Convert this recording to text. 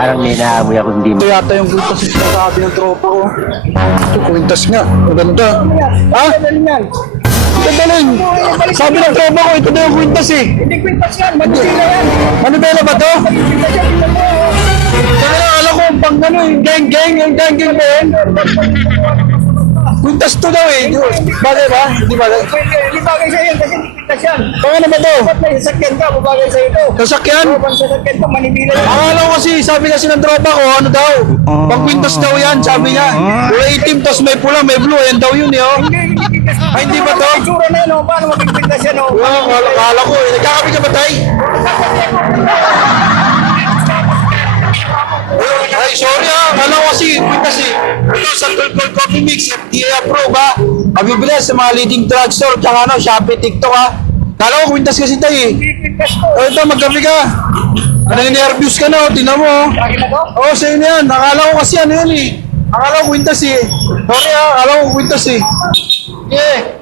Parang may naamoy ako hindi Ito yata yung kwintas na sinasabi ng tropa ko. Ito, kwintas nga. Maganda. Ha? Gagaling. Sabi ng tropa ko, ito daw yung kwintas eh. Hindi kwintas yan, Manila yan. Manibela ba to? Kwintas yan, tingnan mo. Sabi lang, alam ko, pang ano, yung gang-gang ba yun? Kwintas to daw eh. Bagay ba? Hindi bagay. Hindi bagay sa'yo yan kasi hindi kwintas yan. Baka naman to. Dapat may sasakyan ka, mabagay sa'yo ito. Sasakyan? Oo, pag sasakyan ka, Manibila yan. Akala ko kasi, sabi kasi ng tropa ko, ano daw? Pang kwintas daw yan, sabi niya. Kulay itim, tapos may pula, may blue, yan daw yun eh, oh. Hindi kwintas. Ay, hindi ba to? Ang itsura na yan, oh. Paano maging kwintas yan, oh? Akala ko eh. Nagkakapi ka ba, tay? Ay, sorry ah. Akala ko kasi, kwintas eh. Ito, sa Cold Coffee Mix, FDA approve ha. Mabibili sa mga leading drugstore, tsaka ano, Shopee, TikTok ha. Akala ko kwintas kasi tay eh. Hindi kwintas to. O ito, magkapi ka. Nervous ka na, oh. Tingnan mo oh. Bakit na to? Oo, sa'yo na yan. Akala ko kasi ano yan eh. Akala ko kwintas eh. Sorry ah, akala ko kwintas eh. Yeah.